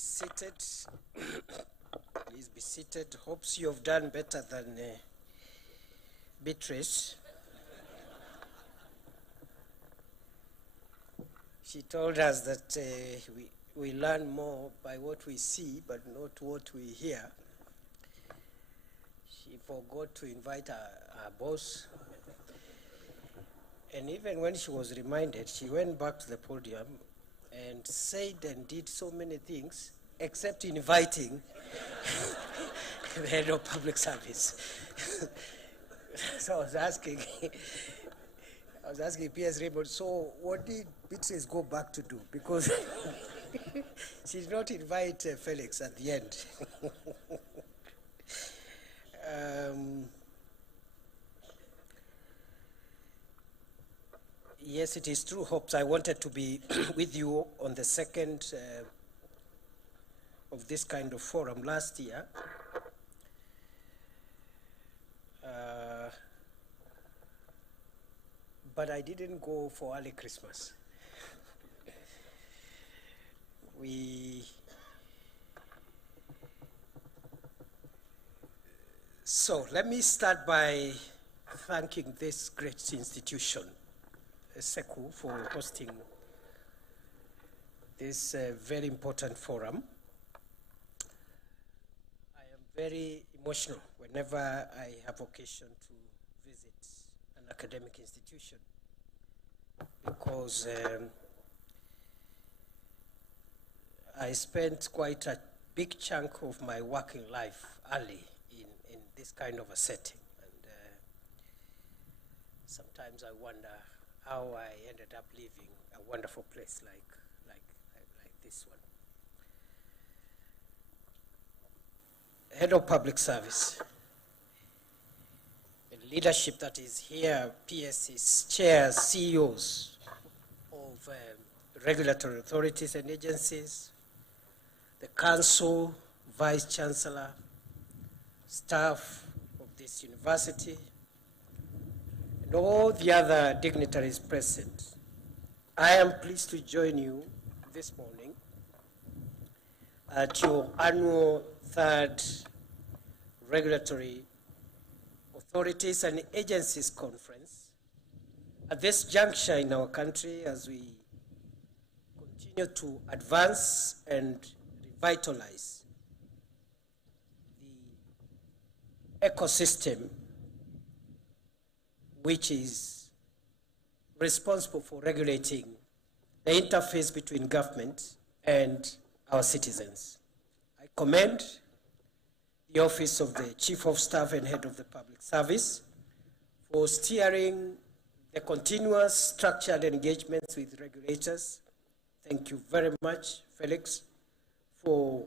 seated. Please be seated. Hopes you have done better than Beatrice. She told us that we learn more by what we see, but not what we hear. She forgot to invite her boss. And even when she was reminded, she went back to the podium and said and did so many things, except inviting the head of public service. So I was asking P.S. Raymond, so what did Beatrice go back to do? Because she did not invite Felix at the end. Yes, it is true, Hopes. I wanted to be with you on the second of this kind of forum last year. But I didn't go for early Christmas. So let me start by thanking this great institution, SECU, for hosting this very important forum. I am very emotional whenever I have occasion to visit an academic institution, because I spent quite a big chunk of my working life early in this kind of a setting. And sometimes I wonder how I ended up leaving a wonderful place like this one. Head of Public Service, the leadership that is here, PS's chairs, CEOs of regulatory authorities and agencies, the council, vice chancellor, staff of this university, and all the other dignitaries present. I am pleased to join you this morning at your annual third Regulatory Authorities and Agencies Conference at this juncture in our country as we continue to advance and revitalize the ecosystem which is responsible for regulating the interface between government and our citizens. I commend the Office of the Chief of Staff and Head of the Public Service for steering the continuous structured engagements with regulators. Thank you very much, Felix, for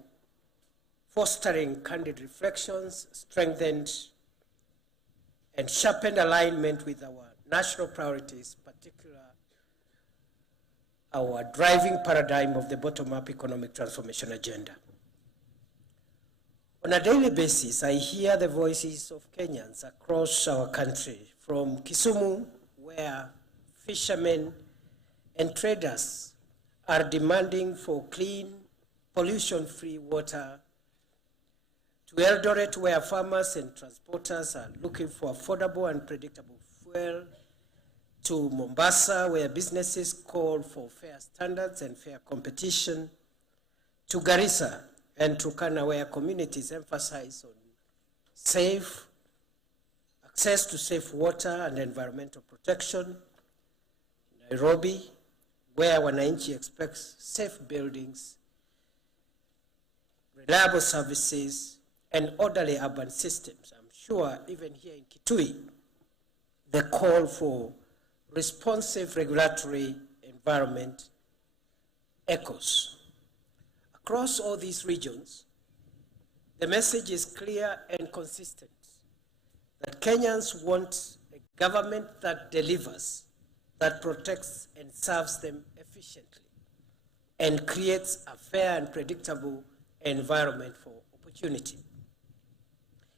fostering candid reflections, strengthened and sharpened alignment with our national priorities, particularly our driving paradigm of the bottom-up economic transformation agenda. On a daily basis, I hear the voices of Kenyans across our country, from Kisumu, where fishermen and traders are demanding for clean, pollution-free water, to Eldoret, where farmers and transporters are looking for affordable and predictable fuel, to Mombasa, where businesses call for fair standards and fair competition, to Garissa and Turkana, where communities emphasize on safe access to safe water and environmental protection, Nairobi, where wananchi expects safe buildings, reliable services, and orderly urban systems. I'm sure even here in Kitui, the call for responsive regulatory environment echoes. Across all these regions, the message is clear and consistent that Kenyans want a government that delivers, that protects and serves them efficiently, and creates a fair and predictable environment for opportunity.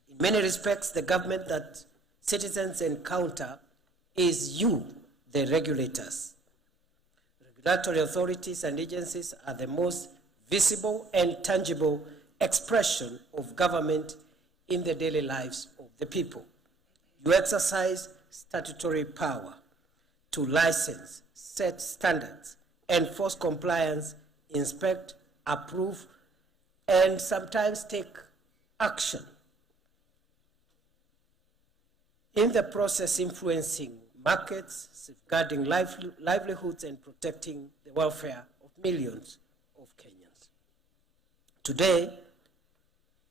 In many respects, the government that citizens encounter is you, the regulators. Regulatory authorities and agencies are the most visible and tangible expression of government in the daily lives of the people. You exercise statutory power to license, set standards, enforce compliance, inspect, approve, and sometimes take action. In the process, influencing markets, safeguarding livelihoods, and protecting the welfare of millions of Kenyans. Today,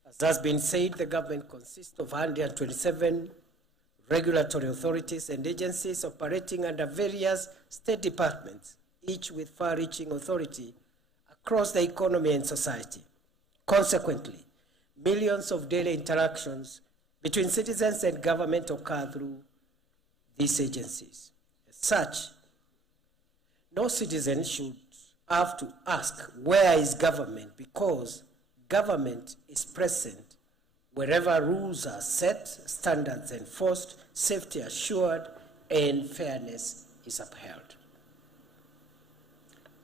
as has been said, the government consists of 127 regulatory authorities and agencies operating under various state departments, each with far-reaching authority across the economy and society. Consequently, millions of daily interactions between citizens and government occur through these agencies. As such, no citizen should have to ask, where is government? Because government is present wherever rules are set, standards enforced, safety assured, and fairness is upheld.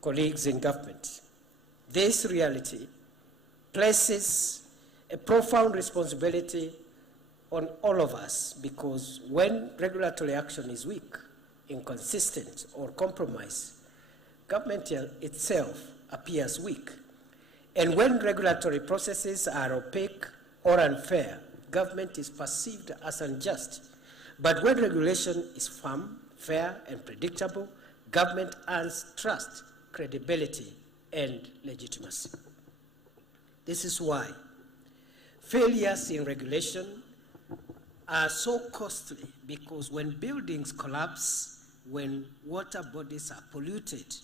Colleagues in government, this reality places a profound responsibility on all of us, because when regulatory action is weak, inconsistent, or compromised, government itself appears weak. And when regulatory processes are opaque or unfair, government is perceived as unjust. But when regulation is firm, fair, and predictable, government earns trust, credibility, and legitimacy. This is why failures in regulation are so costly, because when buildings collapse, when water bodies are polluted,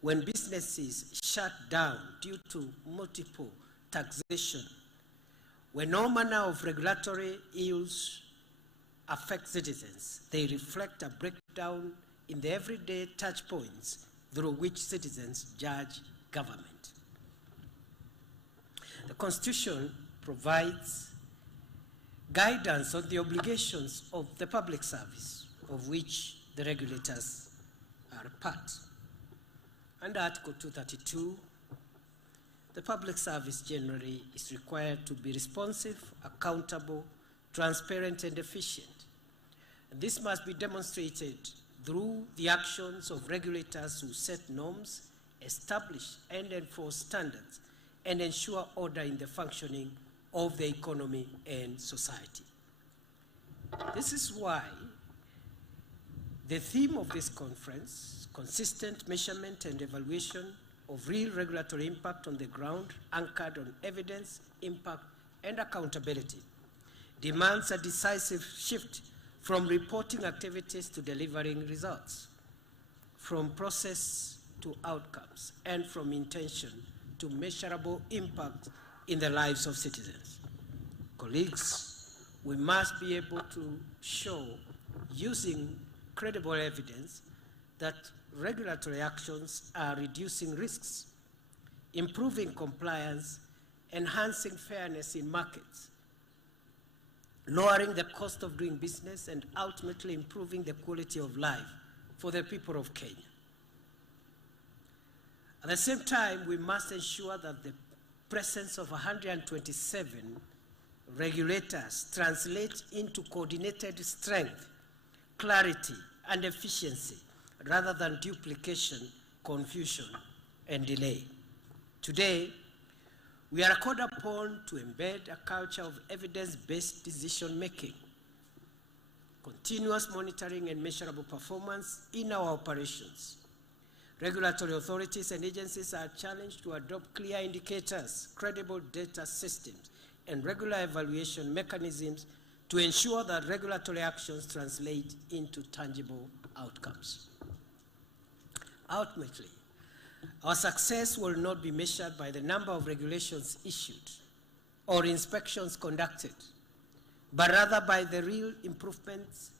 when businesses shut down due to multiple taxation, when all manner of regulatory ills affect citizens, they reflect a breakdown in the everyday touch points through which citizens judge government. The Constitution provides guidance on the obligations of the public service, of which the regulators are a part. Under Article 232, the public service generally is required to be responsive, accountable, transparent, and efficient. And this must be demonstrated through the actions of regulators who set norms, establish and enforce standards, and ensure order in the functioning of the economy and society. This is why the theme of this conference, consistent measurement and evaluation of real regulatory impact on the ground, anchored on evidence, impact, and accountability, demands a decisive shift from reporting activities to delivering results, from process to outcomes, and from intention to measurable impact in the lives of citizens. Colleagues, we must be able to show, using credible evidence, that regulatory actions are reducing risks, improving compliance, enhancing fairness in markets, lowering the cost of doing business, and ultimately improving the quality of life for the people of Kenya. At the same time, we must ensure that the presence of 127 regulators translates into coordinated strength, clarity, and efficiency, rather than duplication, confusion, and delay. Today, we are called upon to embed a culture of evidence-based decision-making, continuous monitoring and measurable performance in our operations. Regulatory authorities and agencies are challenged to adopt clear indicators, credible data systems, and regular evaluation mechanisms to ensure that regulatory actions translate into tangible outcomes. Ultimately, our success will not be measured by the number of regulations issued or inspections conducted, but rather by the real improvements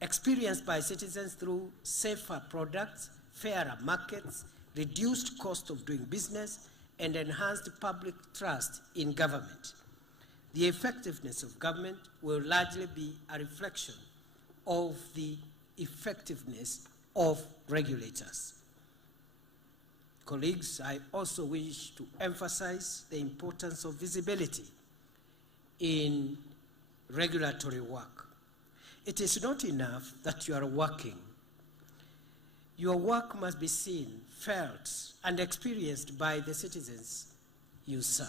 experienced by citizens through safer products, fairer markets, reduced cost of doing business, and enhanced public trust in government. The effectiveness of government will largely be a reflection of the effectiveness of regulators. Colleagues, I also wish to emphasize the importance of visibility in regulatory work. It is not enough that you are working. Your work must be seen, felt, and experienced by the citizens you serve.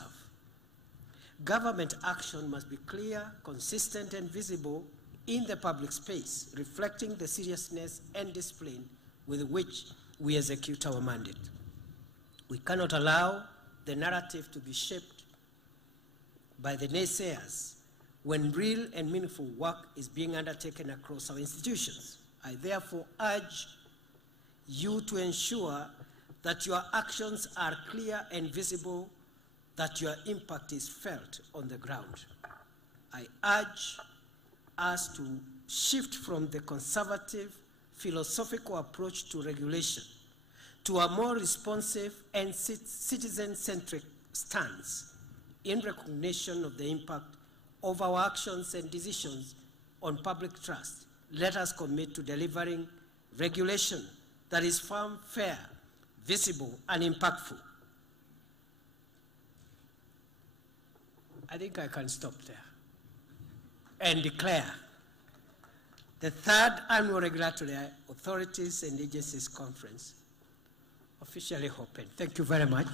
Government action must be clear, consistent, and visible in the public space, reflecting the seriousness and discipline with which we execute our mandate. We cannot allow the narrative to be shaped by the naysayers when real and meaningful work is being undertaken across our institutions. I therefore urge you to ensure that your actions are clear and visible, that your impact is felt on the ground. I urge us to shift from the conservative, philosophical approach to regulation to a more responsive and citizen-centric stance in recognition of the impact of our actions and decisions on public trust. Let us commit to delivering regulation that is firm, fair, visible, and impactful. I think I can stop there and declare the third annual Regulatory Authorities and Agencies Conference officially open. Thank you very much.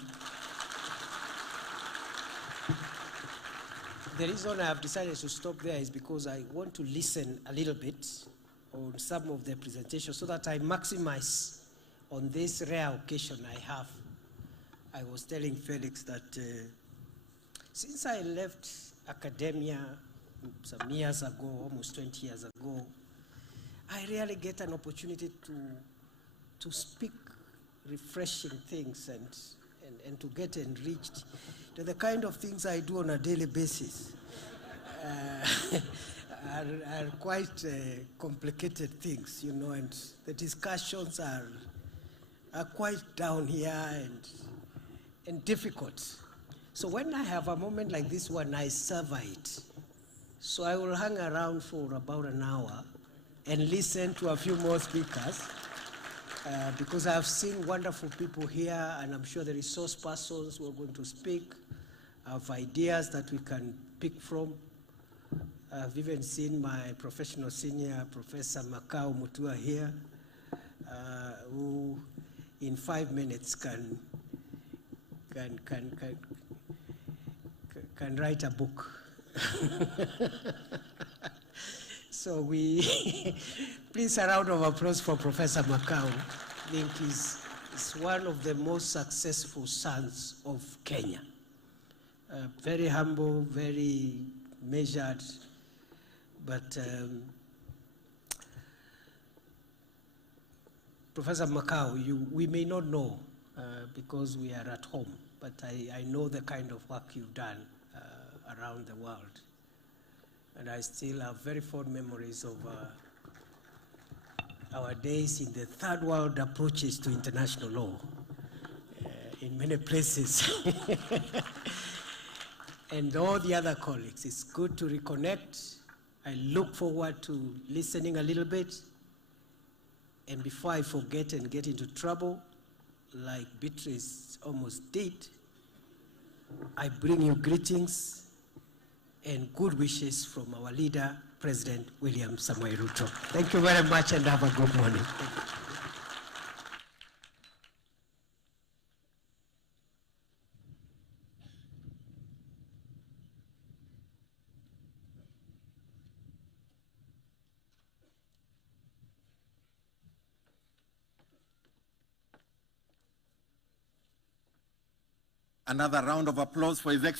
The reason I have decided to stop there is because I want to listen a little bit on some of the presentations so that I maximize on this rare occasion I have. I was telling Felix that since I left academia some years ago, almost 20 years ago, I rarely get an opportunity to speak refreshing things and to get enriched to the kind of things I do on a daily basis. Are quite complicated things, you know, and the discussions are quite down here and difficult. So when I have a moment like this one, I savor it. So I will hang around for about an hour and listen to a few more speakers because I have seen wonderful people here, and I'm sure the resource persons who are going to speak have ideas that we can pick from. I've even seen my professional senior, Professor Makau Mutua here, who in 5 minutes can write a book. So please a round of applause for Professor Makau. I think he's one of the most successful sons of Kenya. Very humble, very measured, but Professor Makau, we may not know because we are at home, but I know the kind of work you've done around the world. And I still have very fond memories of our days in the third world approaches to international law in many places. And all the other colleagues, it's good to reconnect. I look forward to listening a little bit. And before I forget and get into trouble, like Beatrice almost did, I bring you greetings and good wishes from our leader, President William Samoei Ruto. Thank you very much and have a good morning. Another round of applause for His Excellency.